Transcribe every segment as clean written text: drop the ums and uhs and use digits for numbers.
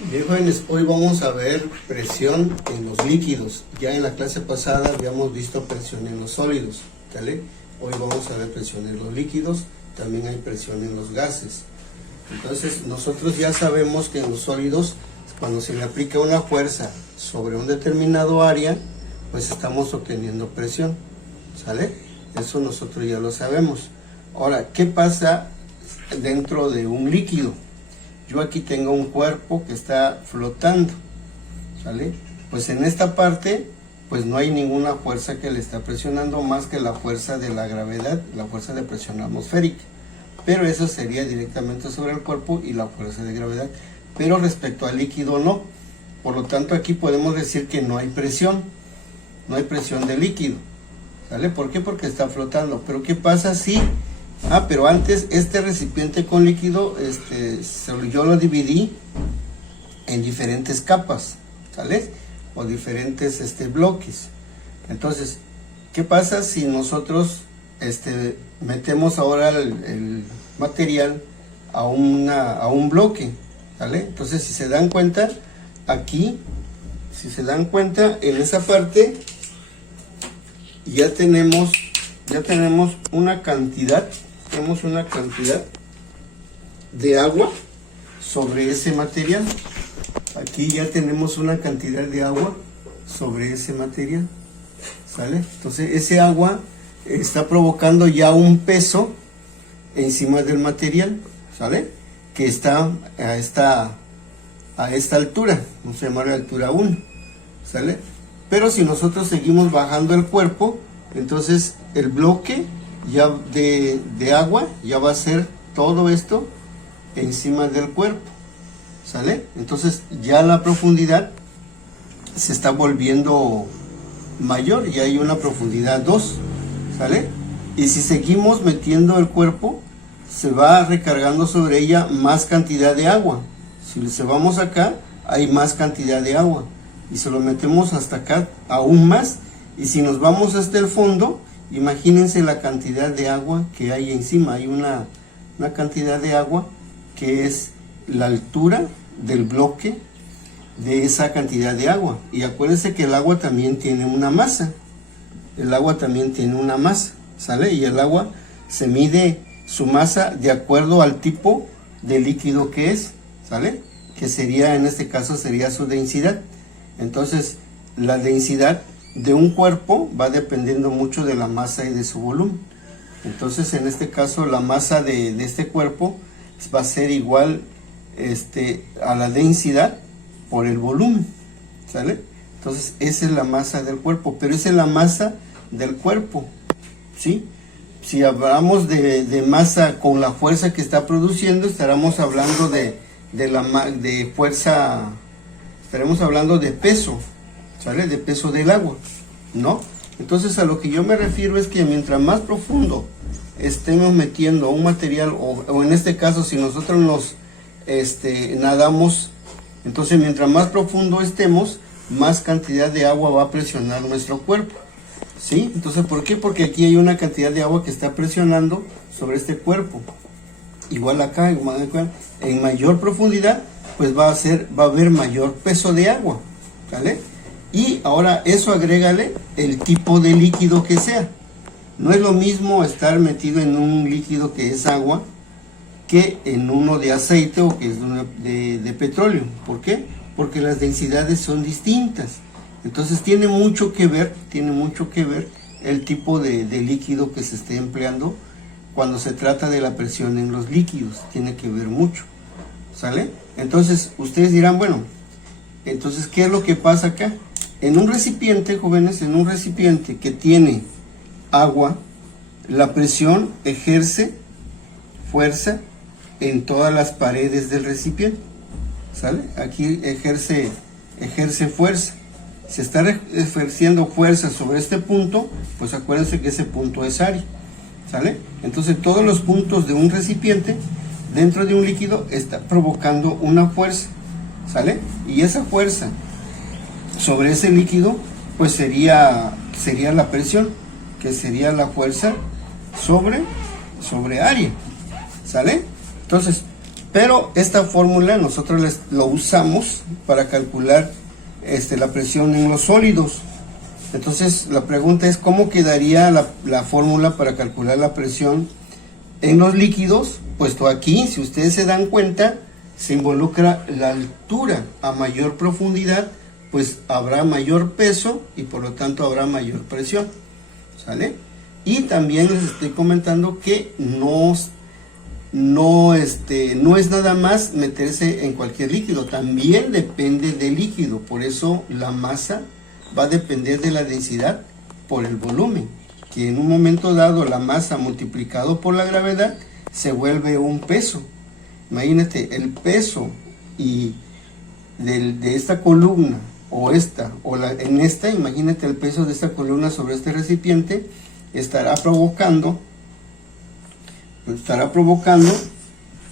Bien, jóvenes, hoy vamos a ver presión en los líquidos. Ya en la clase pasada habíamos visto presión en los sólidos, ¿vale? Hoy vamos a ver presión en los líquidos, también hay presión en los gases. Entonces nosotros ya sabemos que en los sólidos, cuando se le aplica una fuerza sobre un determinado área, pues estamos obteniendo presión, ¿sale? Eso nosotros ya lo sabemos. Ahora, ¿qué pasa dentro de un líquido? Yo aquí tengo un cuerpo que está flotando, ¿sale? Pues en esta parte, pues no hay ninguna fuerza que le está presionando más que la fuerza de la gravedad, la fuerza de presión atmosférica. Pero eso sería directamente sobre el cuerpo y la fuerza de gravedad. Pero respecto al líquido no. Por lo tanto, aquí podemos decir que no hay presión. No hay presión de líquido, ¿sale? ¿Por qué? Porque está flotando. Pero ¿qué pasa si... pero antes este recipiente con líquido, yo lo dividí en diferentes capas, ¿sale? O diferentes bloques. Entonces, ¿qué pasa si nosotros metemos ahora el material a un bloque, ¿sale? Entonces, si se dan cuenta, aquí, en esa parte, ya tenemos una cantidad de agua sobre ese material. Aquí ya tenemos una cantidad de agua sobre ese material, ¿sale? Entonces ese agua está provocando ya un peso encima del material, ¿sale? Que está a esta altura, vamos a llamarle altura 1, ¿sale? Pero si nosotros seguimos bajando el cuerpo, entonces el bloque ya de agua ya va a ser todo esto encima del cuerpo, ¿sale? Entonces ya la profundidad se está volviendo mayor, ya hay una profundidad 2, ¿sale? Y si seguimos metiendo el cuerpo, se va recargando sobre ella más cantidad de agua. Si se vamos acá, hay más cantidad de agua, y se lo metemos hasta acá aún más, y si nos vamos hasta el fondo, imagínense la cantidad de agua que hay encima. Hay una cantidad de agua que es la altura del bloque de esa cantidad de agua. Y acuérdense que el agua también tiene una masa. ¿Sale? Y el agua se mide su masa de acuerdo al tipo de líquido que es, ¿sale? Que sería, en este caso, sería su densidad. Entonces, la densidad de un cuerpo va dependiendo mucho de la masa y de su volumen. Entonces, en este caso, la masa de este cuerpo va a ser igual a la densidad por el volumen, ¿sale? Entonces, esa es la masa del cuerpo, pero esa es la masa del cuerpo, ¿sí? Si hablamos de masa con la fuerza que está produciendo, estaremos hablando de fuerza, estaremos hablando de peso, ¿sale? De peso del agua, ¿no? Entonces, a lo que yo me refiero es que mientras más profundo estemos metiendo un material, o en este caso, si nosotros nos nadamos, entonces mientras más profundo estemos, más cantidad de agua va a presionar nuestro cuerpo, ¿sí? Entonces, ¿por qué? Porque aquí hay una cantidad de agua que está presionando sobre este cuerpo. Igual acá, en mayor profundidad, pues va a haber mayor peso de agua, ¿vale? Y ahora eso agrégale el tipo de líquido que sea. No es lo mismo estar metido en un líquido que es agua que en uno de aceite o que es de petróleo. ¿Por qué? Porque las densidades son distintas. Entonces tiene mucho que ver el tipo de líquido que se esté empleando cuando se trata de la presión en los líquidos. Tiene que ver mucho, ¿sale? Entonces ustedes dirán, bueno, entonces ¿qué es lo que pasa acá? En un recipiente, jóvenes, en un recipiente que tiene agua, la presión ejerce fuerza en todas las paredes del recipiente, ¿sale? Aquí ejerce fuerza. Se está ejerciendo fuerza sobre este punto, pues acuérdense que ese punto es área, ¿sale? Entonces todos los puntos de un recipiente dentro de un líquido está provocando una fuerza, ¿sale? Y esa fuerza sobre ese líquido, pues sería la presión, que sería la fuerza sobre área, ¿sale? Entonces, Pero esta fórmula nosotros lo usamos para calcular la presión en los sólidos. Entonces la pregunta es cómo quedaría la fórmula para calcular la presión en los líquidos, puesto aquí, si ustedes se dan cuenta, se involucra la altura. A mayor profundidad, pues habrá mayor peso y por lo tanto habrá mayor presión, ¿sale? Y también les estoy comentando que no es nada más meterse en cualquier líquido, también depende del líquido. Por eso la masa va a depender de la densidad por el volumen, que en un momento dado la masa multiplicado por la gravedad se vuelve un peso. Imagínate el peso y de esta columna imagínate el peso de esta columna sobre este recipiente estará provocando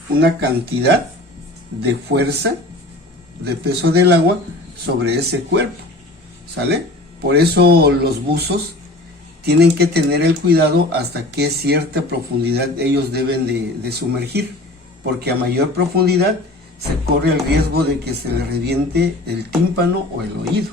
una cantidad de fuerza, de peso del agua sobre ese cuerpo, ¿sale? Por eso los buzos tienen que tener el cuidado hasta qué cierta profundidad ellos deben de sumergir, porque a mayor profundidad se corre el riesgo de que se le reviente el tímpano o el oído,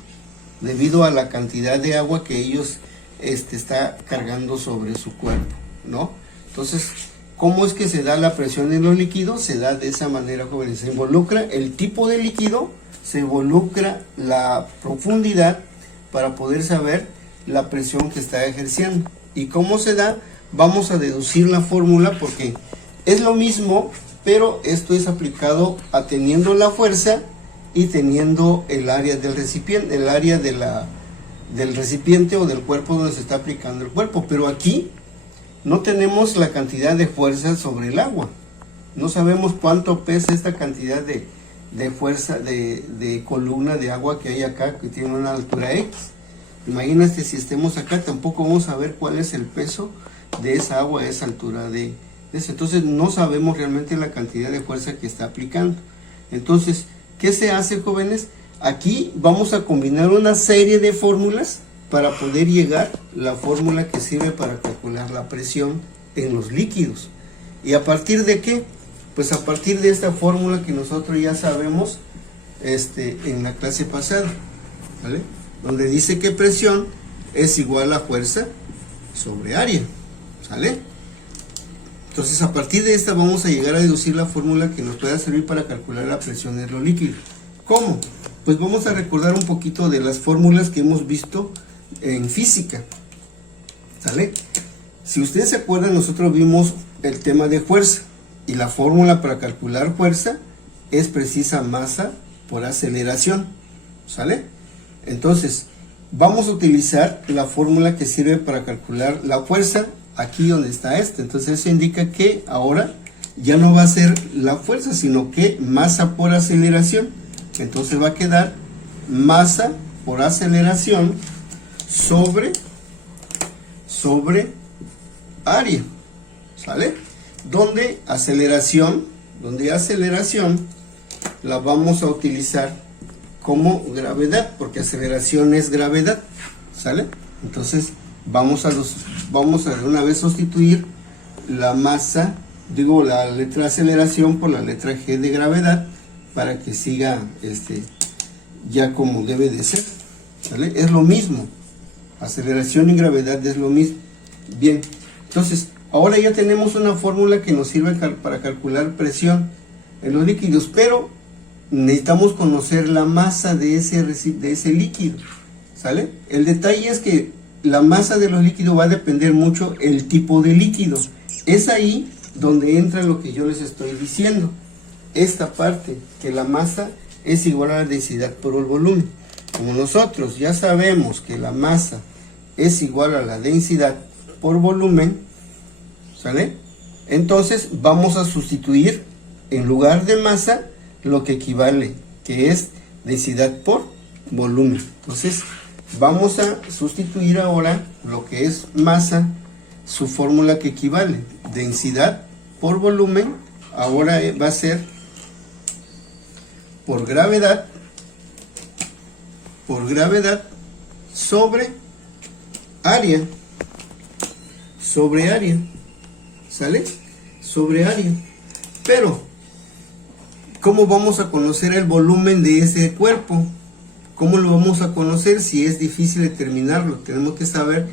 debido a la cantidad de agua que ellos está cargando sobre su cuerpo, ¿no? Entonces, ¿cómo es que se da la presión en los líquidos? Se da de esa manera, jóvenes. Se involucra el tipo de líquido, se involucra la profundidad para poder saber la presión que está ejerciendo. ¿Y cómo se da? Vamos a deducir la fórmula porque es lo mismo, pero esto es aplicado teniendo la fuerza y teniendo el área del recipiente, el área del recipiente o del cuerpo donde se está aplicando el cuerpo. Pero aquí no tenemos la cantidad de fuerza sobre el agua. No sabemos cuánto pesa esta cantidad de fuerza de columna de agua que hay acá, que tiene una altura X. Imagínate si estemos acá, tampoco vamos a ver cuál es el peso de esa agua a esa altura de eso. Entonces no sabemos realmente la cantidad de fuerza que está aplicando. Entonces, ¿qué se hace, jóvenes? Aquí vamos a combinar una serie de fórmulas para poder llegar a la fórmula que sirve para calcular la presión en los líquidos. ¿Y a partir de qué? Pues a partir de esta fórmula que nosotros ya sabemos en la clase pasada, ¿vale? Donde dice que presión es igual a fuerza sobre área, ¿sale? Entonces a partir de esta vamos a llegar a deducir la fórmula que nos pueda servir para calcular la presión en los líquidos. ¿Cómo? Pues vamos a recordar un poquito de las fórmulas que hemos visto en física, ¿sale? Si ustedes se acuerdan, nosotros vimos el tema de fuerza y la fórmula para calcular fuerza es precisa masa por aceleración, ¿sale? Entonces vamos a utilizar la fórmula que sirve para calcular la fuerza aquí donde está entonces eso indica que ahora ya no va a ser la fuerza, sino que masa por aceleración. Entonces va a quedar masa por aceleración sobre área, ¿sale? Donde aceleración la vamos a utilizar como gravedad, porque aceleración es gravedad, ¿sale? Entonces vamos a de una vez sustituir la masa, la letra aceleración por la letra G de gravedad para que siga ya como debe de ser, ¿sale? Es lo mismo, aceleración y gravedad es lo mismo. Bien, entonces ahora ya tenemos una fórmula que nos sirve para calcular presión en los líquidos, pero necesitamos conocer la masa de ese líquido, ¿sale? El detalle es que la masa de los líquidos va a depender mucho el tipo de líquido. Es ahí donde entra lo que yo les estoy diciendo, esta parte, que la masa es igual a la densidad por el volumen. Como nosotros ya sabemos que la masa es igual a la densidad por volumen, ¿sale? Entonces vamos a sustituir en lugar de masa lo que equivale, que es densidad por volumen. Entonces vamos a sustituir ahora lo que es masa, su fórmula que equivale, densidad por volumen, ahora va a ser por gravedad sobre área, ¿sale? Sobre área. Pero ¿cómo vamos a conocer el volumen de ese cuerpo? ¿Cómo lo vamos a conocer si es difícil determinarlo? Tenemos que saber,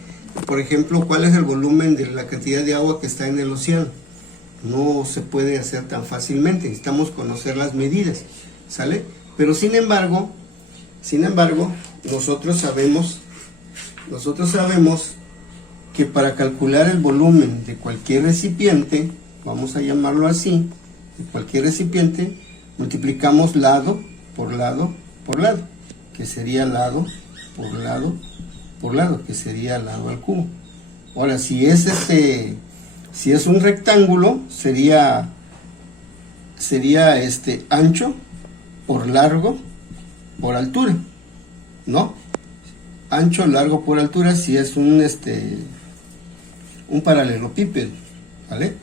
por ejemplo, cuál es el volumen de la cantidad de agua que está en el océano. No se puede hacer tan fácilmente, necesitamos conocer las medidas, ¿sale? Pero sin embargo, nosotros sabemos que para calcular el volumen de cualquier recipiente, vamos a llamarlo así, de cualquier recipiente, multiplicamos lado por lado por lado, que sería lado por lado por lado, que sería lado al cubo. Ahora, si es un rectángulo, sería ancho por largo por altura, ¿no? Ancho, largo por altura, si es un paralelepípedo, ¿vale?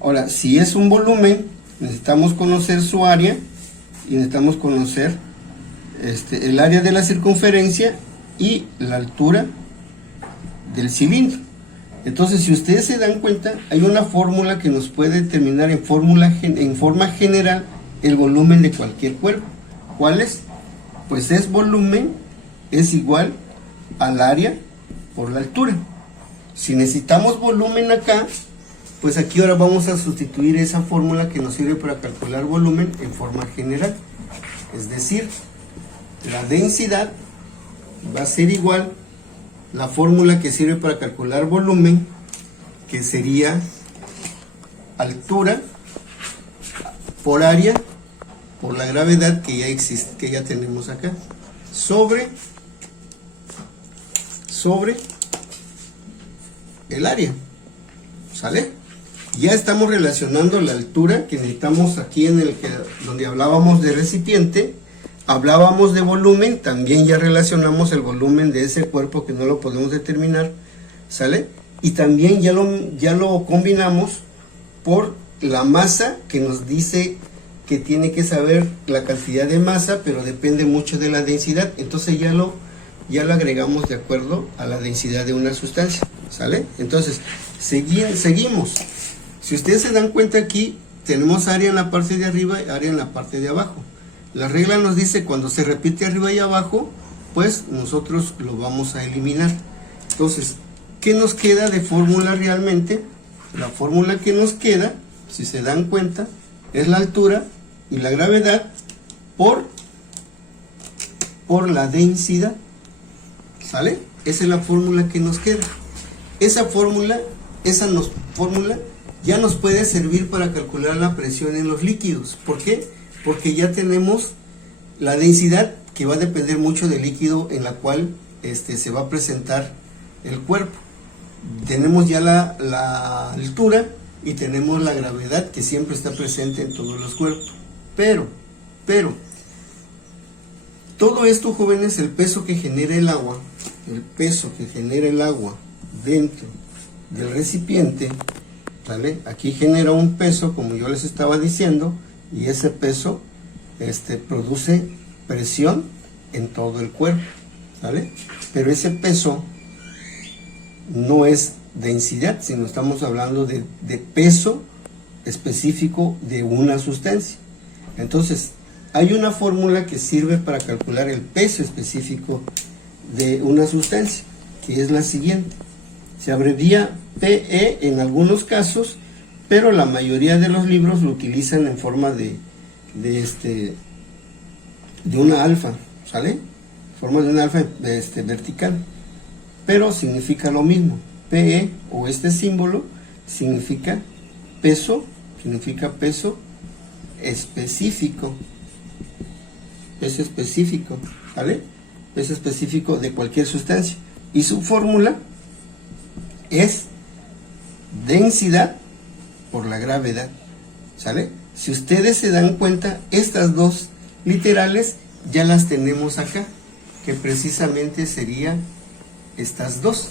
Ahora, si es un volumen, necesitamos conocer su área y necesitamos conocer el área de la circunferencia y la altura del cilindro. Entonces, si ustedes se dan cuenta, hay una fórmula que nos puede determinar en forma general el volumen de cualquier cuerpo. ¿Cuál es? Pues es volumen es igual al área por la altura. Si necesitamos volumen acá, pues aquí ahora vamos a sustituir esa fórmula que nos sirve para calcular volumen en forma general. Es decir, la densidad va a ser igual la fórmula que sirve para calcular volumen, que sería altura por área por la gravedad que ya existe, que ya tenemos acá, sobre el área, ¿sale? Ya estamos relacionando la altura que necesitamos aquí donde hablábamos de recipiente, hablábamos de volumen, también ya relacionamos el volumen de ese cuerpo que no lo podemos determinar, ¿sale? Y también ya lo combinamos por la masa, que nos dice que tiene que saber la cantidad de masa, pero depende mucho de la densidad. Entonces ya lo agregamos de acuerdo a la densidad de una sustancia, ¿sale? Entonces, seguimos. Si ustedes se dan cuenta, aquí tenemos área en la parte de arriba y área en la parte de abajo. La regla nos dice cuando se repite arriba y abajo, pues nosotros lo vamos a eliminar. Entonces, ¿qué nos queda de fórmula realmente? La fórmula que nos queda, si se dan cuenta, es la altura y la gravedad por la densidad, ¿sale? Esa es la fórmula que nos queda. Esa fórmula ya nos puede servir para calcular la presión en los líquidos. ¿Por qué? Porque ya tenemos la densidad, que va a depender mucho del líquido en la cual se va a presentar el cuerpo. Tenemos ya la altura y tenemos la gravedad, que siempre está presente en todos los cuerpos. Pero, todo esto, jóvenes, el peso que genera el agua dentro del recipiente, ¿vale? Aquí genera un peso, como yo les estaba diciendo, y ese peso produce presión en todo el cuerpo, ¿vale? Pero ese peso no es densidad, sino estamos hablando de peso específico de una sustancia. Entonces, hay una fórmula que sirve para calcular el peso específico de una sustancia, que es la siguiente. Se abrevia PE en algunos casos, pero la mayoría de los libros lo utilizan en forma de una alfa, ¿sale? Forma de una alfa vertical, pero significa lo mismo. PE, o este símbolo, significa peso específico. Peso específico, ¿vale? Peso específico de cualquier sustancia. Y su fórmula es densidad por la gravedad, ¿sale? Si ustedes se dan cuenta, estas dos literales ya las tenemos acá, que precisamente serían estas dos.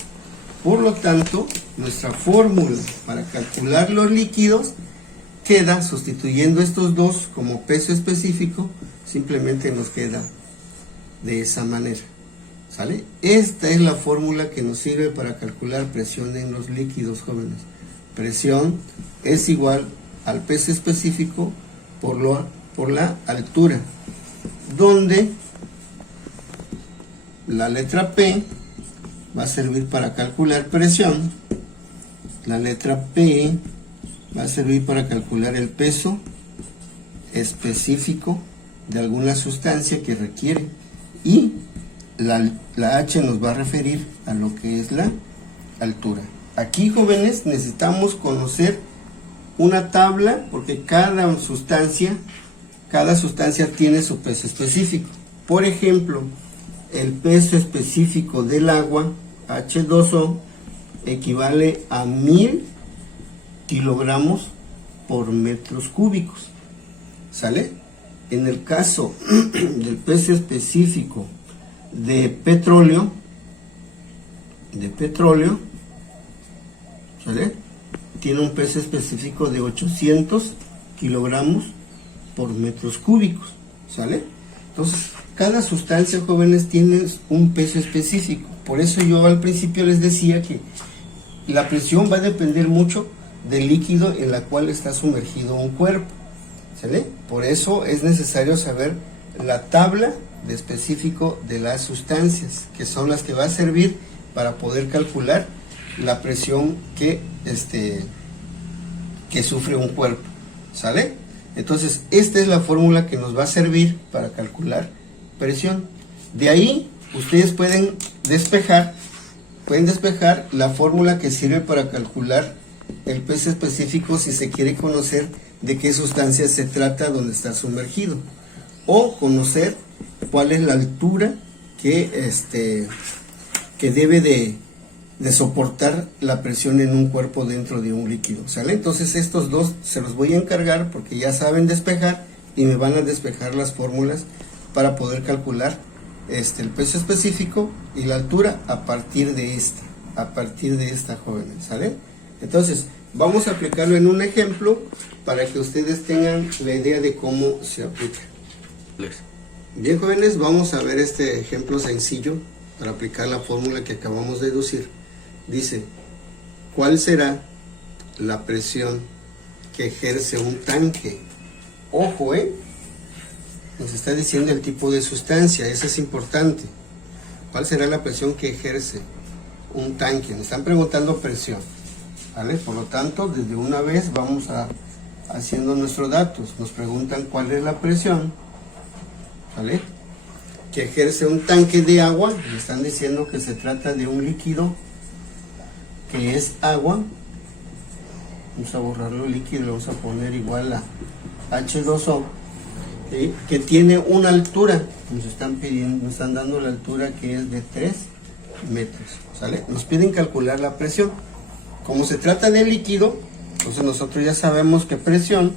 Por lo tanto, nuestra fórmula para calcular los líquidos queda, sustituyendo estos dos como peso específico, simplemente nos queda de esa manera, ¿sale? Esta es la fórmula que nos sirve para calcular presión en los líquidos, jóvenes. Presión es igual al peso específico por por la altura, donde la letra P va a servir para calcular presión, la letra P va a servir para calcular el peso específico de alguna sustancia que requiere, y la H nos va a referir a lo que es la altura. Aquí, jóvenes, necesitamos conocer una tabla porque cada sustancia tiene su peso específico. Por ejemplo, el peso específico del agua, H2O, equivale a 1000 kilogramos por metros cúbicos. ¿Sale? En el caso del peso específico de petróleo, ¿sale? Tiene un peso específico de 800 kilogramos por metros cúbicos, ¿sale? Entonces, cada sustancia, jóvenes, tiene un peso específico. Por eso yo al principio les decía que la presión va a depender mucho del líquido en la cual está sumergido un cuerpo, ¿sale? Por eso es necesario saber la tabla de específico de las sustancias, que son las que va a servir para poder calcular la presión que sufre un cuerpo, ¿sale? Entonces, esta es la fórmula que nos va a servir para calcular presión. De ahí, ustedes pueden despejar la fórmula que sirve para calcular el peso específico si se quiere conocer de qué sustancia se trata donde está sumergido, o conocer cuál es la altura que debe de soportar la presión en un cuerpo dentro de un líquido, ¿sale? Entonces estos dos se los voy a encargar porque ya saben despejar y me van a despejar las fórmulas para poder calcular el peso específico y la altura a partir de esta, jóvenes, ¿sale? Entonces vamos a aplicarlo en un ejemplo para que ustedes tengan la idea de cómo se aplica. Bien, jóvenes, vamos a ver este ejemplo sencillo para aplicar la fórmula que acabamos de deducir. Dice, ¿cuál será la presión que ejerce un tanque? Ojo, nos está diciendo el tipo de sustancia, eso es importante. ¿Cuál será la presión que ejerce un tanque? Me están preguntando presión, ¿vale? Por lo tanto, desde una vez vamos haciendo nuestros datos. Nos preguntan cuál es la presión, ¿vale?, que ejerce un tanque de agua. Me están diciendo que se trata de un líquido que es agua. Vamos a borrarlo líquido, le vamos a poner igual a H2O, ¿sí?, que tiene una altura. Nos están dando la altura que es de 3 metros, ¿sale? Nos piden calcular la presión. Como se trata de líquido, entonces nosotros ya sabemos que presión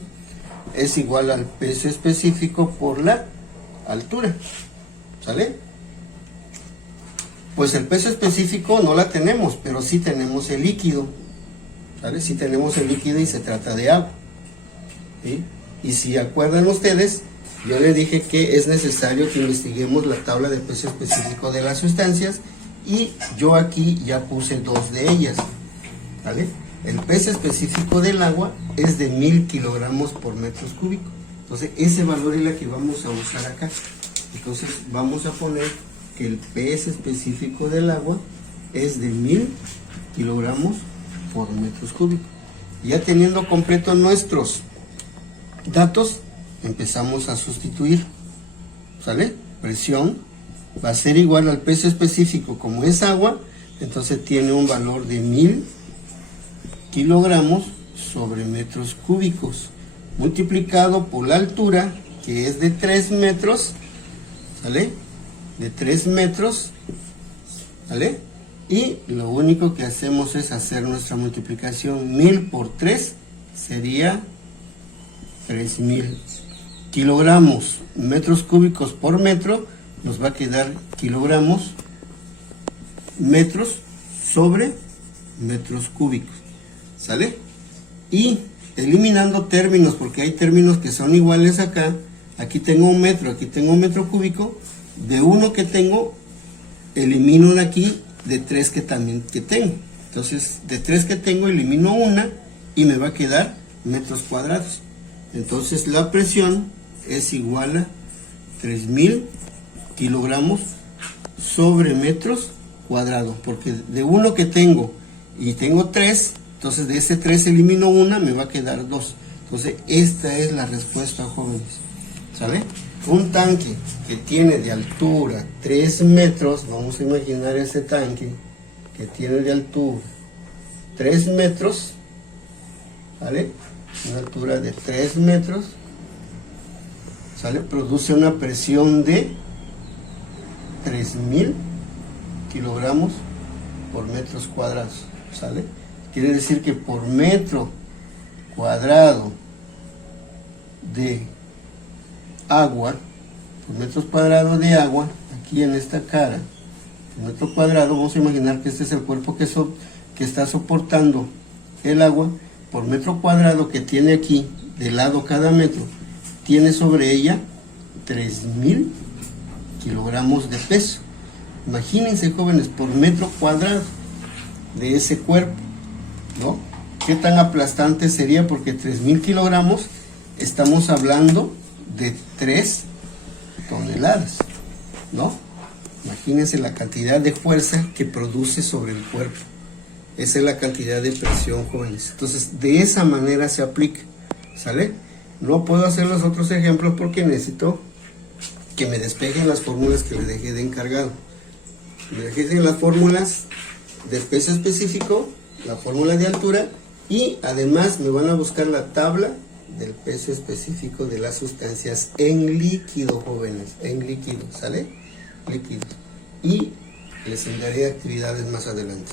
es igual al peso específico por la altura, ¿sale? Pues el peso específico no la tenemos, pero sí tenemos el líquido, ¿sale? Sí tenemos el líquido y se trata de agua, ¿sí? Y si acuerdan ustedes, yo les dije que es necesario que investiguemos la tabla de peso específico de las sustancias, y yo aquí ya puse dos de ellas, ¿vale? El peso específico del agua es de 1000 kilogramos por metros cúbicos. Entonces ese valor es el que vamos a usar acá. Entonces vamos a poner que el peso específico del agua es de 1000 kilogramos por metros cúbicos. Ya teniendo completos nuestros datos, empezamos a sustituir, ¿sale? Presión va a ser igual al peso específico, como es agua, entonces tiene un valor de 1000 kilogramos sobre metros cúbicos, multiplicado por la altura, que es de 3 metros, ¿sale? De 3 metros, ¿sale? Y lo único que hacemos es hacer nuestra multiplicación. 1000 por 3 sería 3000 kilogramos. Metros cúbicos por metro nos va a quedar kilogramos, metros sobre metros cúbicos, ¿sale? Y eliminando términos, porque hay términos que son iguales acá. Aquí tengo un metro, aquí tengo un metro cúbico. De uno que tengo, elimino de aquí de 3 que tengo. Entonces, de 3 que tengo, elimino una y me va a quedar metros cuadrados. Entonces, la presión es igual a 3000 kilogramos sobre metros cuadrados, porque de uno que tengo y tengo 3, entonces de ese 3 elimino una, me va a quedar 2. Entonces esta es la respuesta, jóvenes, ¿sale? Un tanque que tiene de altura 3 metros, vamos a imaginar ese tanque que tiene de altura 3 metros, ¿vale? Una altura de 3 metros, ¿sale? Produce una presión de 3000 kilogramos por metros cuadrados, ¿sale? Quiere decir que por metro cuadrado de agua, por metros cuadrados de agua, aquí en esta cara, por metro cuadrado, vamos a imaginar que este es el cuerpo que está soportando el agua, por metro cuadrado que tiene aquí, de lado cada metro, tiene sobre ella 3000 kilogramos de peso. Imagínense, jóvenes, por metro cuadrado de ese cuerpo, ¿no? ¿Qué tan aplastante sería? Porque 3000 kilogramos, estamos hablando de 3 toneladas, ¿no? Imagínense la cantidad de fuerza que produce sobre el cuerpo. Esa es la cantidad de presión, jóvenes. Entonces, de esa manera se aplica, ¿sale? No puedo hacer los otros ejemplos porque necesito que me despejen las fórmulas que les dejé de encargado. Me dejé las fórmulas de peso específico, la fórmula de altura, y además me van a buscar la tabla del peso específico de las sustancias en líquido, jóvenes, en líquido, ¿sale? Líquido. Y les enviaré actividades más adelante.